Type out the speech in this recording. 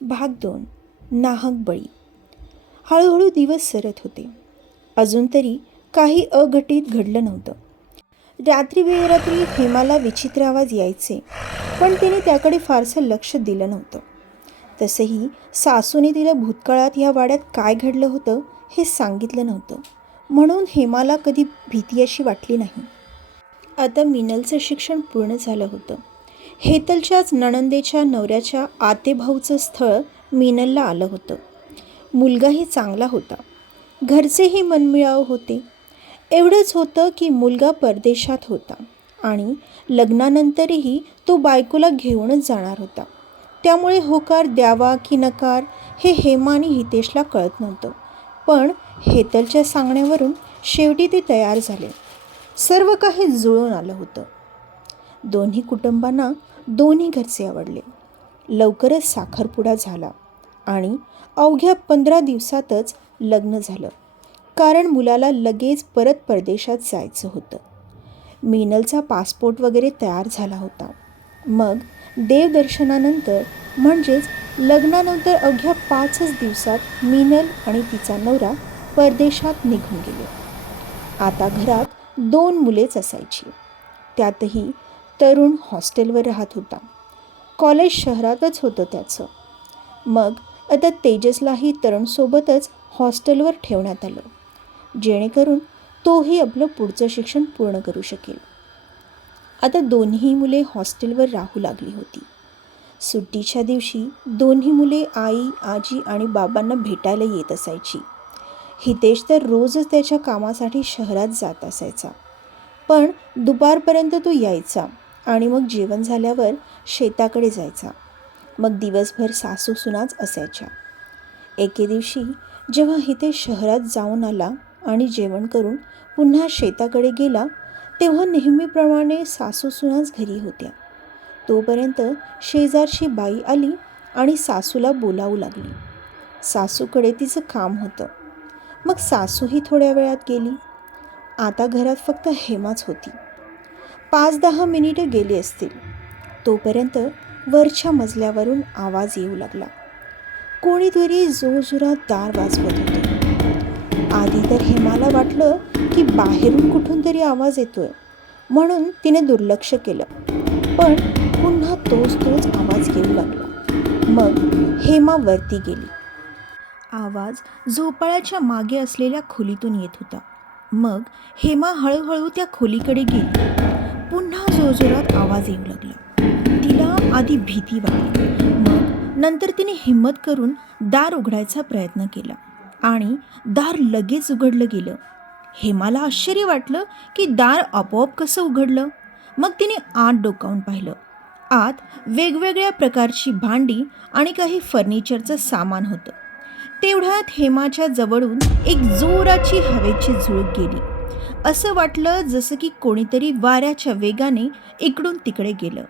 भाग दोन नाहक बळी. हळूहळू दिवस सरत होते. अजून तरी काही अघटित घडलं नव्हतं. रात्री बेरात्री हेमाला विचित्र आवाज यायचे पण तिने त्याकडे फारसं लक्ष दिलं नव्हतं. तसंही सासूने तिला भूतकाळात या वाड्यात काय घडलं होतं हे सांगितलं नव्हतं. म्हणून हेमाला कधी भीती अशी वाटली नाही. आता मिनलचं शिक्षण पूर्ण झालं होतं. हेतलच्याच नणंदेच्या नवऱ्याच्या आतेभाऊचं स्थळ मिनलला आलं होतं. मुलगाही चांगला होता. घरचेही मनमिळाव होते. एवढंच होतं की मुलगा परदेशात होता आणि लग्नानंतरही तो बायकोला घेऊनच जाणार होता. त्यामुळे होकार द्यावा की नकार हे हेमा आणि हितेशला कळत नव्हतं. पण हेतलच्या सांगण्यावरून शेवटी ते तयार झाले. सर्व काही जुळून आलं होतं. दोन्ही कुटुंबांना दोन्ही घरचे आवडले. लवकरच साखरपुडा झाला आणि अवघ्या पंधरा दिवसातच लग्न झालं. कारण मुलाला लगेच परत परदेशात जायचं होतं. मीनलचा पासपोर्ट वगैरे तयार झाला होता. मग देवदर्शनानंतर म्हणजेच लग्नानंतर अवघ्या पाचच दिवसात मीनल आणि तिचा नवरा परदेशात निघून गेले. आता घरात दोन मुलेच असायची. त्यातही तरुण हॉस्टेलवर राहत होता. कॉलेज शहरातच होतं त्याचं. मग आता तेजसलाही तरुणसोबतच हॉस्टेलवर ठेवण्यात आलं. जेणेकरून तोही आपलं पुढचं शिक्षण पूर्ण करू शकेल. आता दोन्ही मुले हॉस्टेलवर राहू लागली होती. सुट्टीच्या दिवशी दोन्ही मुले आई आजी आणि बाबांना भेटायला येत असायची. हितेश तर रोजच त्याच्या कामासाठी शहरात जात असायचा. पण दुपारपर्यंत तो यायचा. आणि मग जेवण झाल्यावर शेताकडे जायचा. मग दिवसभर सासू सुनाच असायच्या. एके दिवशी जेव्हा हिते शहरात जाऊन आला आणि जेवण करून पुन्हा शेताकडे गेला तेव्हा नेहमीप्रमाणे सासू सुनाच घरी होत्या. तोपर्यंत शेजारची बाई आली आणि सासूला बोलावू लागली. सासूकडे तिचं काम होतं. मग सासूही थोड्या वेळात गेली. आता घरात फक्त हेमाच होती. पाच दहा मिनिटं गेली असतील. तोपर्यंत वरच्या मजल्यावरून आवाज येऊ लागला. कोणीतरी जोरजोरात दार वाजवत होते. आधी तर हेमाला वाटलं की बाहेरून कुठून तरी आवाज येतोय. म्हणून तिने दुर्लक्ष केलं. पण पुन्हा तोच तोच आवाज येऊ लागला. मग हेमा वरती गेली. आवाज झोपाळ्याच्या मागे असलेल्या खोलीतून येत होता. मग हेमा हळूहळू त्या खोलीकडे गेली. पुन्हा जोरजोरात आवाज येऊ लागला. तिला आधी भीती वाटली. मग नंतर तिने हिंमत करून दार उघडायचा प्रयत्न केला आणि दार लगेच उघडलं गेलं. हेमाला आश्चर्य वाटलं की दार आपोआप कसं उघडलं. मग तिने आत डोकावून पाहिलं. आत वेगवेगळ्या प्रकारची भांडी आणि काही फर्निचरचं सामान होतं. तेवढ्यात हेमाच्या जवळून एक जोराची हवेची झुळूक गेली. असं वाटलं जसं की कोणीतरी वाऱ्याच्या वेगाने इकडून तिकडे गेलं.